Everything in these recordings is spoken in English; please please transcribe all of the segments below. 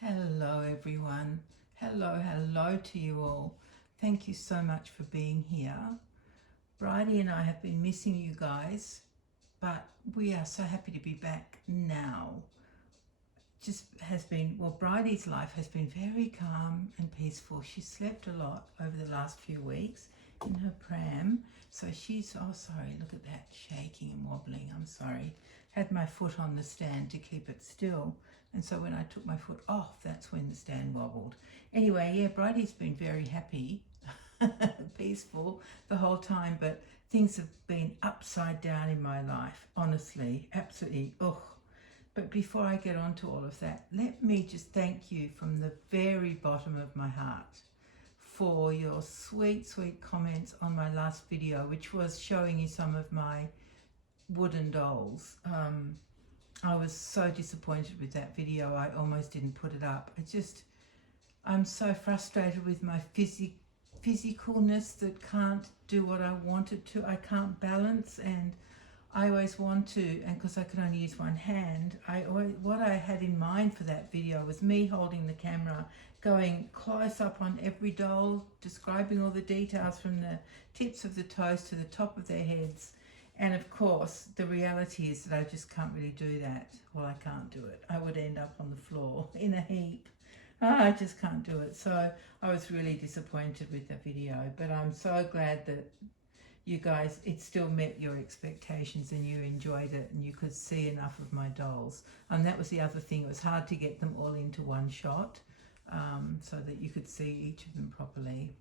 Hello everyone. Hello to you all. Thank you so much for being here. Bridie and I have been missing you guys, but we are so happy to be back now. Bridie's life has been very calm and peaceful. She slept a lot over the last few weeks in her pram. So sorry, look at that, shaking and wobbling. I'm sorry. Had my foot on the stand to keep it still. And so when I took my foot off, that's when the stand wobbled. Anyway, yeah, Bridie's been very happy, peaceful the whole time, but things have been upside down in my life, honestly, absolutely, ugh. But before I get on to all of that, let me just thank you from the very bottom of my heart for your sweet comments on my last video, which was showing you some of my wooden dolls. I was so disappointed with that video. I almost didn't put it up. I'm so frustrated with my physicalness that can't do what I wanted to. I can't balance, and I always want to, and because I can only use one hand, what I had in mind for that video was me holding the camera, going close up on every doll, describing all the details from the tips of the toes to the top of their heads. And of course, the reality is that I just can't really do that. Well, I can't do it. I would end up on the floor in a heap. I just can't do it. So I was really disappointed with the video, but I'm so glad that you guys, it still met your expectations and you enjoyed it and you could see enough of my dolls. And that was the other thing. It was hard to get them all into one shot so that you could see each of them properly.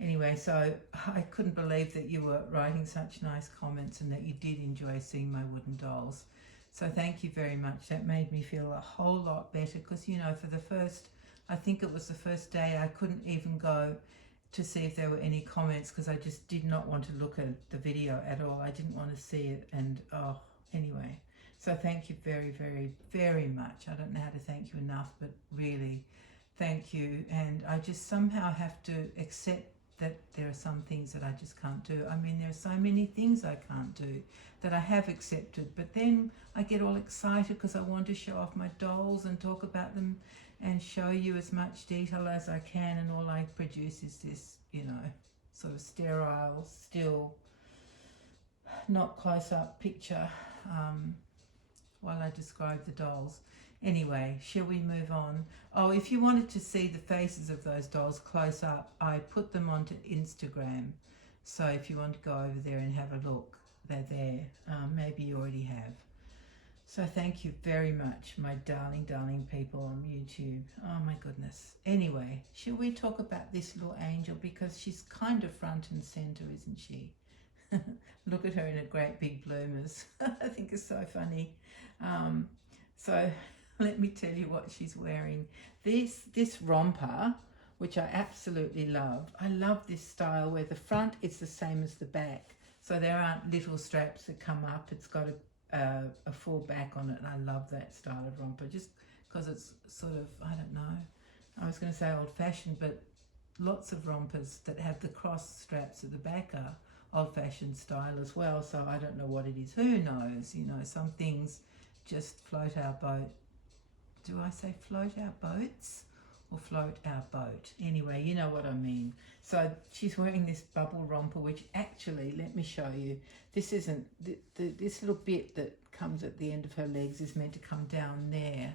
Anyway, so I couldn't believe that you were writing such nice comments and that you did enjoy seeing my wooden dolls. So thank you very much. That made me feel a whole lot better because, you know, I think it was the first day, I couldn't even go to see if there were any comments because I just did not want to look at the video at all. I didn't want to see it, and anyway. So thank you very much. I don't know how to thank you enough, but really thank you. And I just somehow have to accept that there are some things that I just can't do. I mean, there are so many things I can't do that I have accepted, but then I get all excited because I want to show off my dolls and talk about them and show you as much detail as I can, and all I produce is this, you know, sort of sterile, still, not close-up picture while I describe the dolls. Anyway, shall we move on? Oh, if you wanted to see the faces of those dolls close up, I put them onto Instagram. So if you want to go over there and have a look, they're there. Maybe you already have. So thank you very much, my darling people on YouTube. Oh my goodness. Anyway, shall we talk about this little angel, because she's kind of front and center, isn't she? Look at her in a great big bloomers. I think it's so funny. So let me tell you what she's wearing. This romper, which I absolutely love. I love this style where the front is the same as the back. So there aren't little straps that come up. It's got a full back on it, and I love that style of romper just because it's sort of, I don't know, I was going to say old-fashioned, but lots of rompers that have the cross straps at the back are old-fashioned style as well. So I don't know what it is. Who knows? You know, some things just float our boat. Do I say float our boats or float our boat? Anyway, you know what I mean. So she's wearing this bubble romper, which actually, let me show you. This isn't, this little bit that comes at the end of her legs is meant to come down there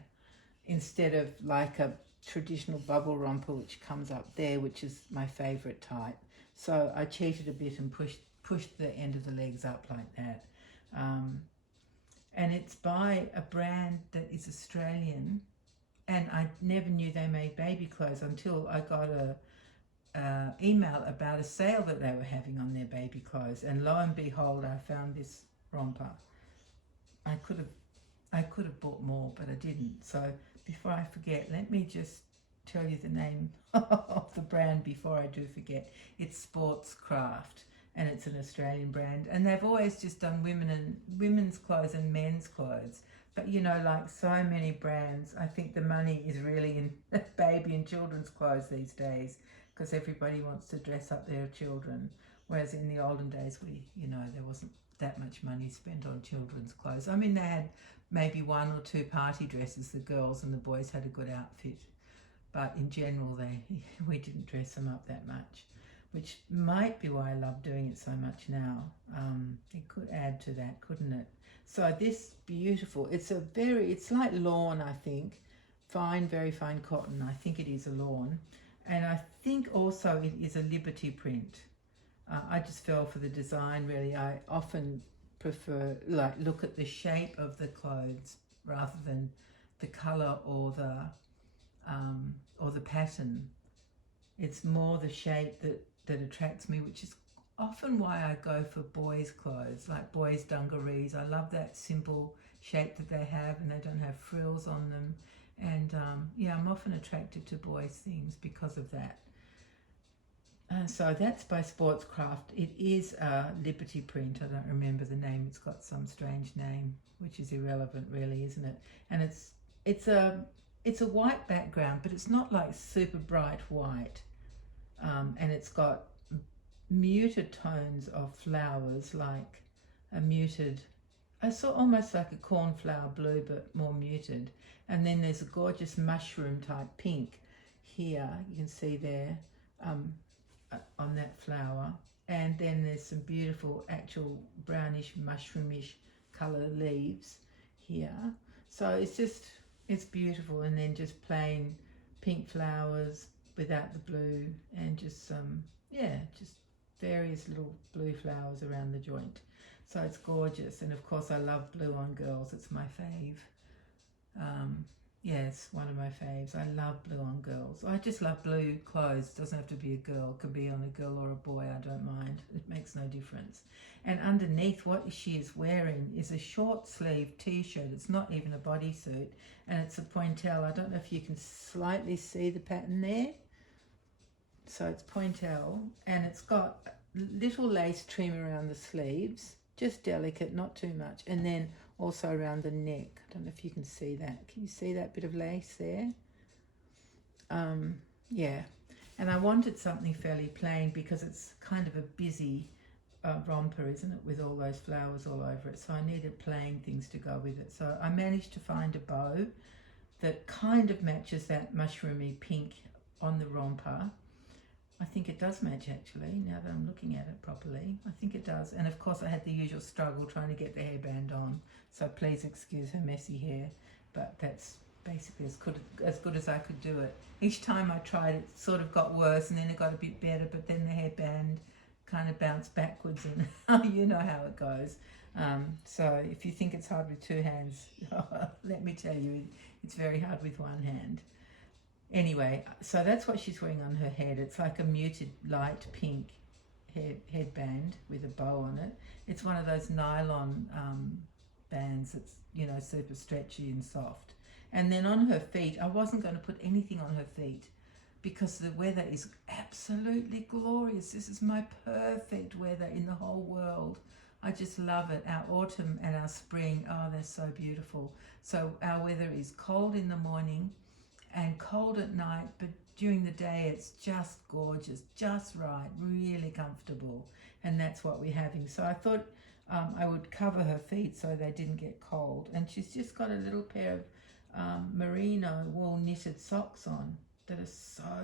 instead of like a traditional bubble romper which comes up there, which is my favorite type. So I cheated a bit and pushed the end of the legs up like that. And it's by a brand that is Australian, and I never knew they made baby clothes until I got a email about a sale that they were having on their baby clothes, and lo and behold, I found this romper. I could have bought more, but I didn't. So before I forget, let me just tell you the name of the brand before I do forget. It's Sportscraft, and it's an Australian brand, and they've always just done women's clothes and men's clothes. But you know, like so many brands, I think the money is really in baby and children's clothes these days, because everybody wants to dress up their children, whereas in the olden days, there wasn't that much money spent on children's clothes. I mean, they had maybe one or two party dresses, the girls, and the boys had a good outfit. but in general we didn't dress them up that much, which might be why I love doing it so much now. It could add to that, couldn't it? So this beautiful, it's like lawn, I think, fine, very fine cotton. I think it is a lawn, and I think also it is a Liberty print. I just fell for the design, really. I often prefer, like, look at the shape of the clothes rather than the colour or the pattern. It's more the shape that attracts me, which is often why I go for boys' clothes, like boys' dungarees. I love that simple shape that they have, and they don't have frills on them. And yeah, I'm often attracted to boys' things because of that. So that's by Sportscraft. It is a Liberty print. I don't remember the name. It's got some strange name, which is irrelevant, really, isn't it? And it's a white background, but it's not like super bright white. And it's got muted tones of flowers, like a muted, I saw almost like a cornflower blue, but more muted. And then there's a gorgeous mushroom type pink here. You can see there. On that flower, and then there's some beautiful actual brownish mushroomish colour leaves here. So it's beautiful, and then just plain pink flowers without the blue, and just just various little blue flowers around the joint. So it's gorgeous, and of course I love blue on girls. It's my fave. Yeah, it's one of my faves. I love blue on girls. I just love blue clothes. It doesn't have to be a girl. It could be on a girl or a boy. I don't mind. It makes no difference. And underneath, what she is wearing is a short sleeve t-shirt. It's not even a bodysuit. And it's a pointelle. I don't know if you can slightly see the pattern there. So it's pointelle. And it's got little lace trim around the sleeves. Just delicate, not too much. And then also around the neck. I don't know if you can see that. Can you see that bit of lace there? Yeah. And I wanted something fairly plain because it's kind of a busy romper, isn't it, with all those flowers all over it. So I needed plain things to go with it. So I managed to find a bow that kind of matches that mushroomy pink on the romper. I think it does match, actually, now that I'm looking at it properly. I think it does. And of course I had the usual struggle trying to get the hairband on, so please excuse her messy hair, but that's basically as good as I could do it. Each time I tried, it sort of got worse, and then it got a bit better, but then the hairband kind of bounced backwards, and you know how it goes. So if you think it's hard with two hands, let me tell you, it's very hard with one hand. Anyway, so that's what she's wearing on her head. It's like a muted light pink headband with a bow on it. It's one of those nylon bands that's, you know, super stretchy and soft. And then on her feet, I wasn't going to put anything on her feet because the weather is absolutely glorious. This is my perfect weather in the whole world. I just love it. Our autumn and our spring, oh, they're so beautiful. So our weather is cold in the morning and cold at night, but during the day it's just gorgeous, just right, really comfortable, and that's what we're having. So I thought I would cover her feet so they didn't get cold, and she's just got a little pair of merino wool knitted socks on that are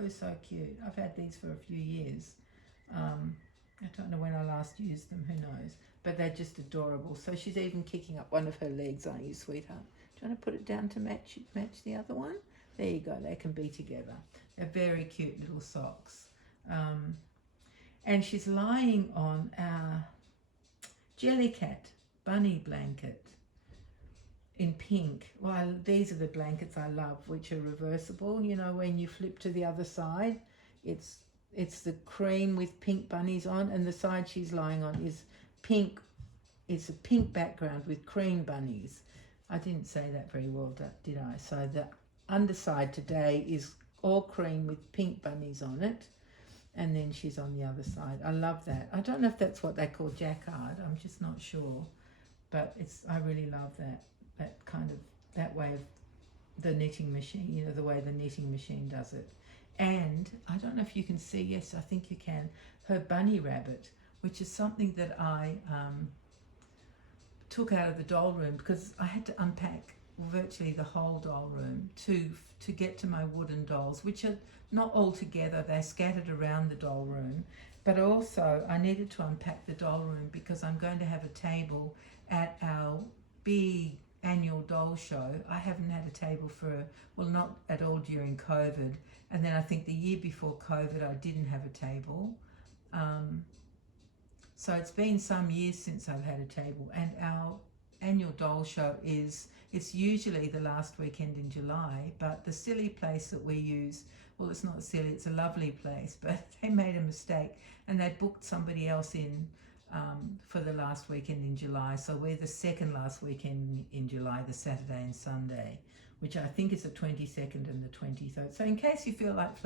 so cute. I've had these for a few years. I don't know when I last used them, who knows, but they're just adorable. So she's even kicking up one of her legs, aren't you, sweetheart? Do you want to put it down to match the other one? There you go, they can be together. They're very cute little socks. And she's lying on our Jellycat bunny blanket in pink. Well, these are the blankets I love, which are reversible. You know, when you flip to the other side, it's the cream with pink bunnies on, and the side she's lying on is pink. It's a pink background with cream bunnies. I didn't say that very well, did I? So the underside today is all cream with pink bunnies on it, and then she's on the other side. I love that. I don't know if that's what they call jacquard. I'm just not sure, but I really love that way of the knitting machine, you know, the way the knitting machine does it. And I don't know if you can see, yes, I think you can, her bunny rabbit, which is something that I took out of the doll room because I had to unpack virtually the whole doll room to get to my wooden dolls, which are not all together, they're scattered around the doll room. But also I needed to unpack the doll room because I'm going to have a table at our big annual doll show. I haven't had a table for, well, not at all during COVID, and then I think the year before COVID I didn't have a table. So it's been some years since I've had a table, and our annual doll show it's usually the last weekend in July, but the silly place that we use, well, it's not silly, it's a lovely place, but they made a mistake and they booked somebody else in for the last weekend in July. So we're the second last weekend in July, the Saturday and Sunday, which I think is the 22nd and the 23rd. So in case you feel like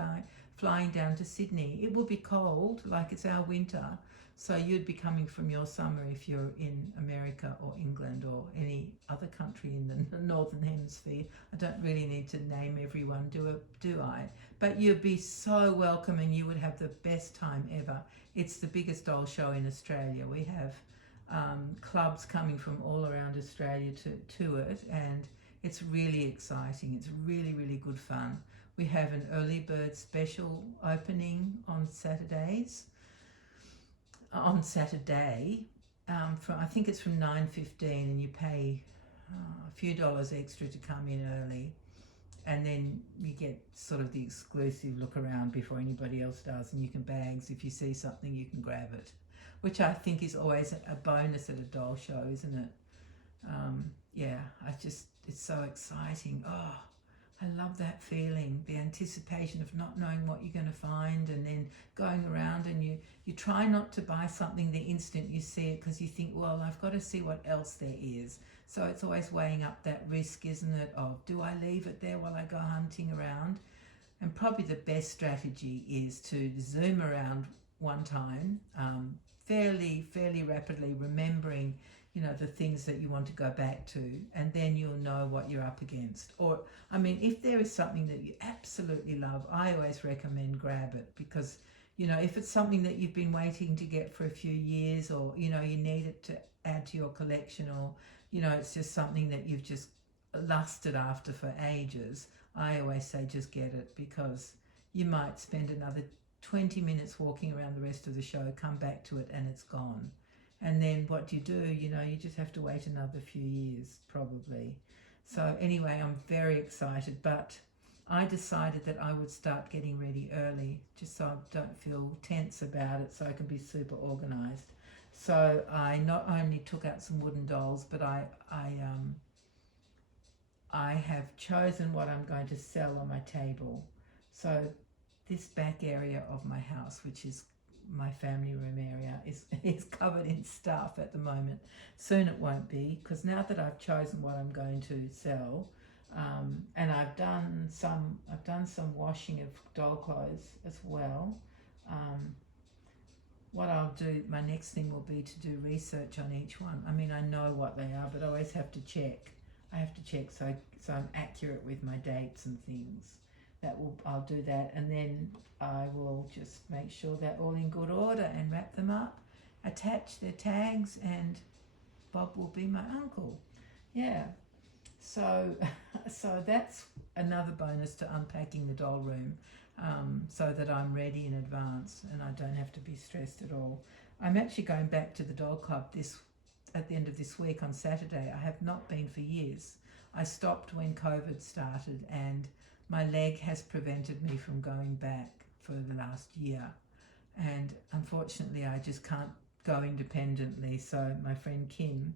flying down to Sydney, it will be cold, like it's our winter. So you'd be coming from your summer if you're in America or England or any other country in the Northern Hemisphere. I don't really need to name everyone, do I? But you'd be so welcome and you would have the best time ever. It's the biggest doll show in Australia. We have clubs coming from all around Australia to it, and it's really exciting. It's really, really good fun. We have an early bird special opening on Saturday, I think it's from 9:15, and you pay a few dollars extra to come in early, and then you get sort of the exclusive look around before anybody else does, and you can bags, if you see something you can grab it, which I think is always a bonus at a doll show, isn't it? Yeah, it's so exciting. Oh, I love that feeling, the anticipation of not knowing what you're going to find, and then going around and you try not to buy something the instant you see it because you think, well, I've got to see what else there is. So it's always weighing up that risk, isn't it, of do I leave it there while I go hunting around? And probably the best strategy is to zoom around one time, fairly rapidly, remembering the things that you want to go back to, and then you'll know what you're up against. Or, I mean, if there is something that you absolutely love, I always recommend grab it, because, if it's something that you've been waiting to get for a few years, or, you need it to add to your collection, or, it's just something that you've just lusted after for ages, I always say just get it, because you might spend another 20 minutes walking around the rest of the show, come back to it, and it's gone. And then what do? You just have to wait another few years, probably. So anyway, I'm very excited, but I decided that I would start getting ready early, just so I don't feel tense about it, so I can be super organized. So I not only took out some wooden dolls, but I have chosen what I'm going to sell on my table. So this back area of my house, which is my family room area, is covered in stuff at the moment. Soon it won't be, because now that I've chosen what I'm going to sell, and I've done some washing of doll clothes as well. What I'll do, my next thing will be to do research on each one. I mean, I know what they are, but I always have to check. I have to check so I'm accurate with my dates and things. I'll do that, and then I will just make sure they're all in good order and wrap them up, attach their tags, and Bob will be my uncle. Yeah. So that's another bonus to unpacking the doll room, so that I'm ready in advance and I don't have to be stressed at all. I'm actually going back to the doll club at the end of this week on Saturday. I have not been for years. I stopped when COVID started, and my leg has prevented me from going back for the last year. And unfortunately, I just can't go independently. So my friend Kim,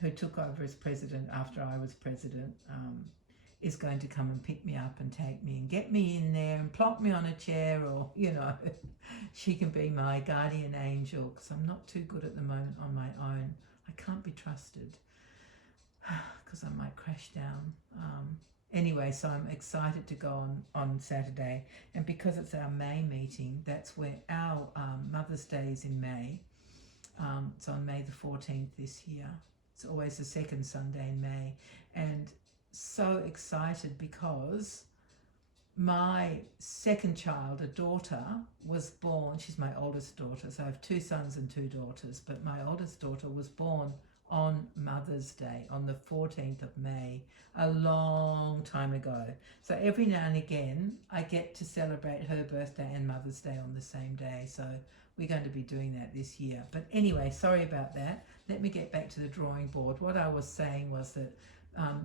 who took over as president after I was president, is going to come and pick me up and take me and get me in there and plonk me on a chair, or, she can be my guardian angel, because I'm not too good at the moment on my own. I can't be trusted because I might crash down. Anyway, so I'm excited to go on Saturday, and because it's our May meeting, that's where our Mother's Day is in May. It's on May the 14th this year. It's always the second Sunday in May, and so excited because my second child, a daughter, was born. She's my oldest daughter, so I have two sons and two daughters, but my oldest daughter was born on Mother's Day, on the 14th of May, a long time ago. So every now and again, I get to celebrate her birthday and Mother's Day on the same day. So we're going to be doing that this year. But anyway, sorry about that. Let me get back to the drawing board. What I was saying was that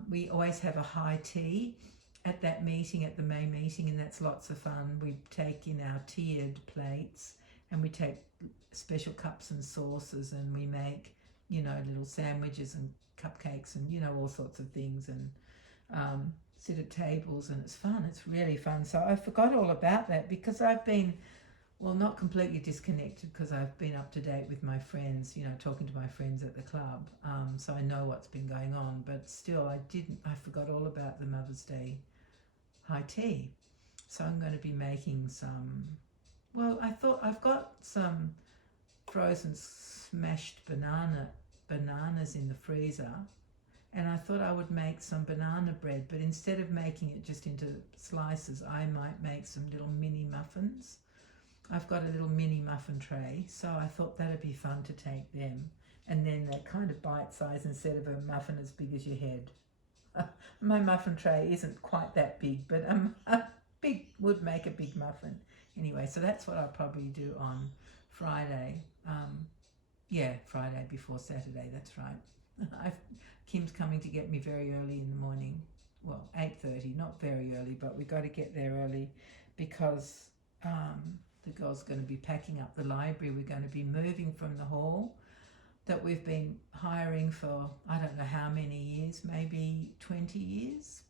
we always have a high tea at that meeting, at the May meeting, and that's lots of fun. We take in our tiered plates and we take special cups and saucers, and we make, you know, little sandwiches and cupcakes and, you know, all sorts of things, and sit at tables, and it's fun. It's really fun. So I forgot all about that because I've been, well, not completely disconnected, because I've been up to date with my friends, you know, talking to my friends at the club. So I know what's been going on, but still I forgot all about the Mother's Day high tea. So I'm going to be making some, well, I thought I've got some frozen smashed bananas in the freezer, and I thought I would make some banana bread, but instead of making it just into slices, I might make some little mini muffins. I've got a little mini muffin tray, so I thought that'd be fun to take them, and then they're kind of bite size instead of a muffin as big as your head. My muffin tray isn't quite that big, but a big would make a big muffin. Anyway, so that's what I'll probably do on Friday. Friday before Saturday, that's right. Kim's coming to get me very early in the morning. Well, 8:30, not very early, but we got to get there early because the girl's going to be packing up the library. We're going to be moving from the hall that we've been hiring for, I don't know how many years, maybe 20 years.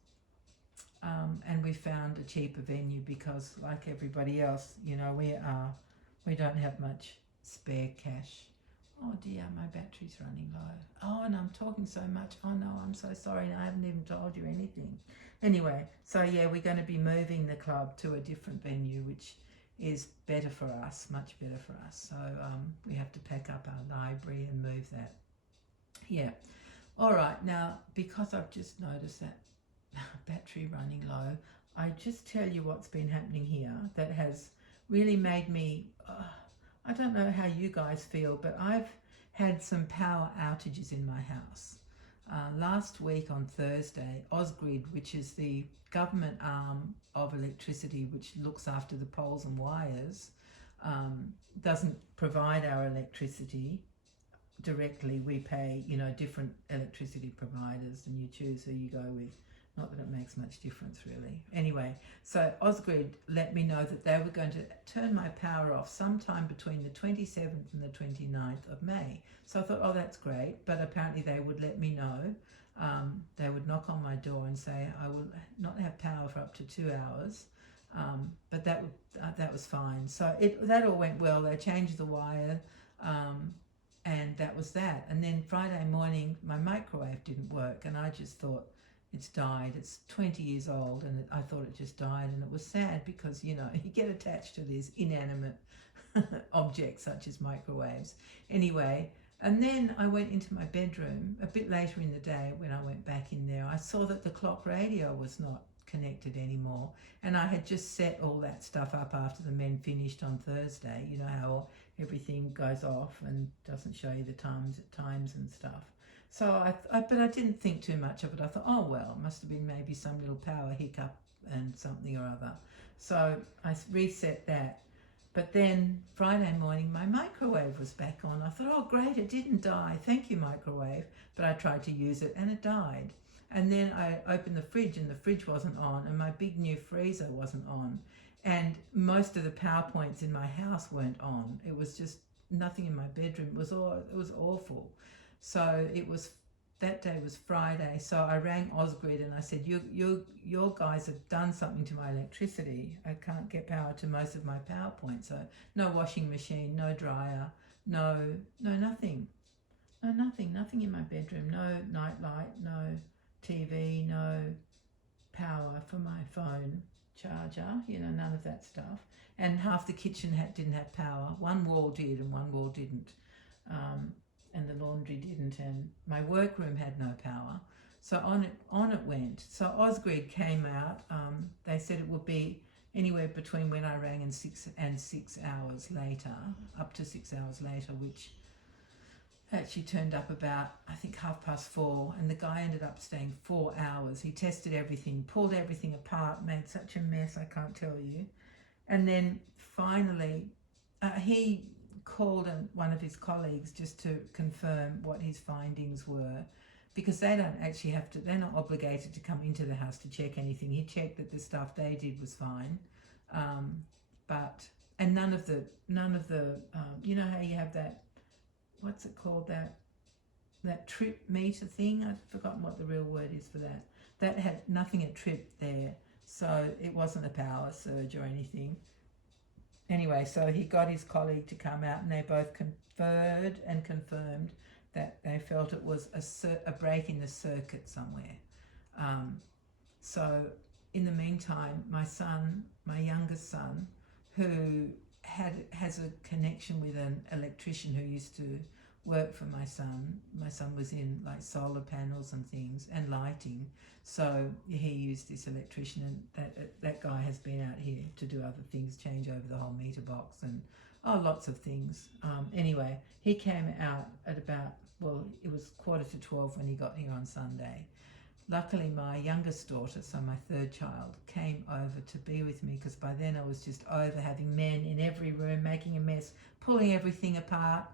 And we found a cheaper venue because, like everybody else, you know, we don't have much spare cash. Oh dear, my battery's running low. Oh, and I'm talking so much. Oh no, I'm so sorry. I haven't even told you anything. Anyway, so yeah, we're going to be moving the club to a different venue, which is better for us, much better for us. So we have to pack up our library and move that. Yeah. All right. Now, because I've just noticed that battery running low, I just tell you what's been happening here that has really made me, I don't know how you guys feel, but I've had some power outages in my house. Last week on Thursday, Ausgrid, which is the government arm of electricity, which looks after the poles and wires, doesn't provide our electricity directly. We pay, you know, different electricity providers, and you choose who you go with. Not that it makes much difference really. Anyway, so Ausgrid let me know that they were going to turn my power off sometime between the 27th and the 29th of May. So I thought, oh, that's great. But apparently they would let me know. They would knock on my door and say, I will not have power for up to 2 hours. But that was fine. So that all went well. They changed the wire, and that was that. And then Friday morning, my microwave didn't work, and I just thought, it's died. It's 20 years old, and I thought it just died, and it was sad because, you know, you get attached to these inanimate objects such as microwaves. Anyway, and then I went into my bedroom a bit later in the day. When I went back in there, I saw that the clock radio was not connected anymore, and I had just set all that stuff up after the men finished on Thursday. You know how everything goes off and doesn't show you the times and stuff. So but I didn't think too much of it. I thought, oh well, it must have been maybe some little power hiccup and something or other. So I reset that. But then Friday morning, my microwave was back on. I thought, oh great, it didn't die. Thank you, microwave. But I tried to use it and it died. And then I opened the fridge and the fridge wasn't on, and my big new freezer wasn't on. And most of the power points in my house weren't on. It was just nothing in my bedroom. It was awful. So that day was Friday. So I rang Ausgrid and I said, your guys have done something to my electricity. I can't get power to most of my power points. So no washing machine, no dryer, no nothing. No nothing in my bedroom. No nightlight, no TV, no power for my phone charger, you know, none of that stuff. And half the kitchen didn't have power. One wall did and one wall didn't. And the laundry didn't, and my workroom had no power. So on it went. So Ausgrid came out. They said it would be anywhere between when I rang and 6 hours later, up to 6 hours later, which Actually turned up about, I think, 4:30, and the guy ended up staying 4 hours. He tested everything, pulled everything apart, made such a mess, I can't tell you. And then finally, he called one of his colleagues just to confirm what his findings were, because they don't actually have to, they're not obligated to come into the house to check anything. He checked that the stuff they did was fine. But, and none of the, you know how you have that, what's it called, that trip meter thing? I've forgotten what the real word is for that. That had nothing at trip there, so it wasn't a power surge or anything. Anyway, so he got his colleague to come out, and they both conferred and confirmed that they felt it was a break in the circuit somewhere. So in the meantime, my youngest son, who has a connection with an electrician who used to work for my son was in like solar panels and things and lighting, so he used this electrician, and that guy has been out here to do other things, change over the whole meter box and lots of things. Anyway, he came out at about, well, it was 11:45 when he got here on Sunday. Luckily, my youngest daughter, so my third child, came over to be with me, because by then I was just over having men in every room, making a mess, pulling everything apart,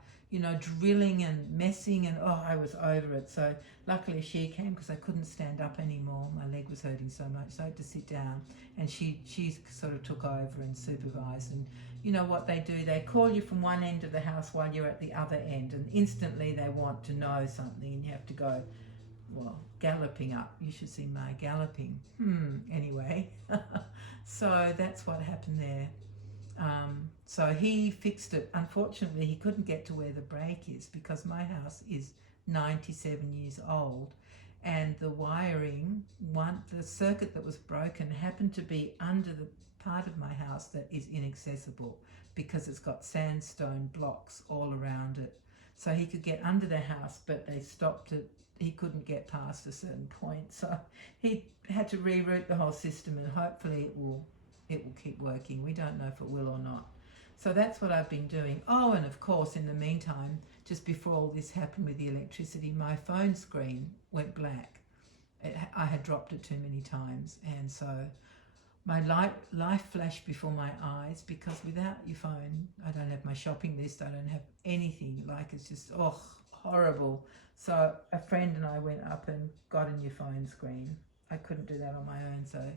drilling and messing, and I was over it. So luckily she came, because I couldn't stand up anymore. My leg was hurting so much, so I had to sit down, and she sort of took over and supervised. And you know what they do? They call you from one end of the house while you're at the other end, and instantly they want to know something, and you have to go, well, galloping up. You should see my galloping. Anyway, so that's what happened there. So he fixed it. Unfortunately, he couldn't get to where the break is, because my house is 97 years old, and the wiring, the circuit that was broken happened to be under the part of my house that is inaccessible, because it's got sandstone blocks all around it. So he could get under the house, but they stopped it. He couldn't get past a certain point, so he had to reroute the whole system, and hopefully it will keep working. We don't know if it will or not. So that's what I've been doing. Oh, and of course, in the meantime, just before all this happened with the electricity, my phone screen went black. I had dropped it too many times, and so my life flashed before my eyes, because without your phone, I don't have my shopping list, I don't have anything. Like, it's just horrible. So a friend and I went up and got a new phone screen. I couldn't do that on my own, so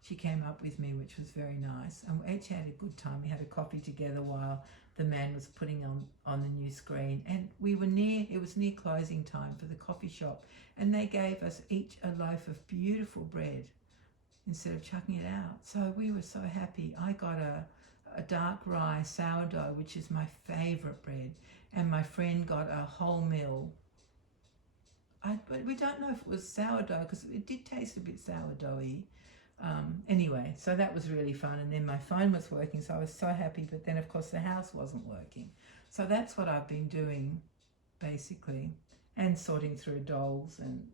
she came up with me, which was very nice. And we actually had a good time. We had a coffee together while the man was putting on the new screen. And it was near closing time for the coffee shop. And they gave us each a loaf of beautiful bread instead of chucking it out. So we were so happy. I got a dark rye sourdough, which is my favourite bread. And my friend got a wholemeal. We don't know if it was sourdough, because it did taste a bit sourdoughy. Anyway, so that was really fun. And then my phone was working, so I was so happy. But then, of course, the house wasn't working. So that's what I've been doing, basically, and sorting through dolls. And,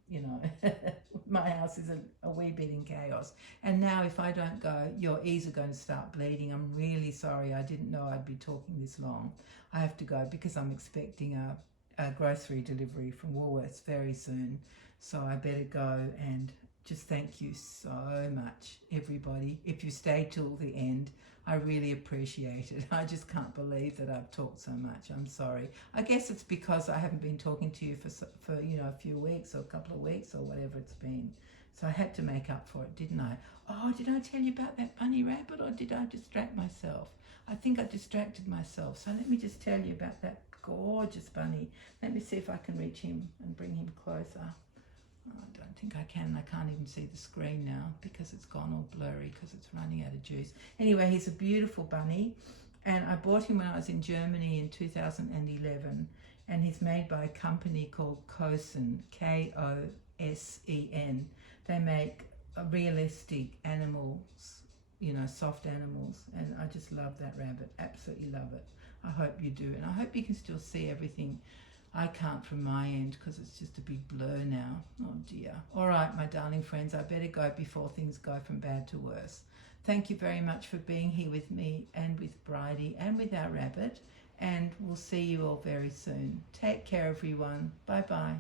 my house is a wee bit in chaos. And now if I don't go, your ears are going to start bleeding. I'm really sorry. I didn't know I'd be talking this long. I have to go because I'm expecting a grocery delivery from Woolworths very soon. So I better go, and just thank you so much, everybody. If you stay till the end, I really appreciate it. I just can't believe that I've talked so much. I'm sorry. I guess it's because I haven't been talking to you for a few weeks or a couple of weeks or whatever it's been. So I had to make up for it, didn't I? Oh, did I tell you about that bunny rabbit, or did I distract myself? I think I distracted myself. So let me just tell you about that gorgeous bunny. Let me see if I can reach him and bring him closer. I don't think I can. I can't even see the screen now because it's gone all blurry because it's running out of juice. Anyway, he's a beautiful bunny, and I bought him when I was in Germany in 2011, and he's made by a company called Kosen, Kosen. They make realistic animals, soft animals, and I just love that rabbit. Absolutely love it. I hope you do, and I hope you can still see everything. I can't from my end because it's just a big blur now. Oh dear. All right, my darling friends, I better go before things go from bad to worse. Thank you very much for being here with me and with Bridie and with our rabbit. and we'll see you all very soon. Take care, everyone. Bye bye.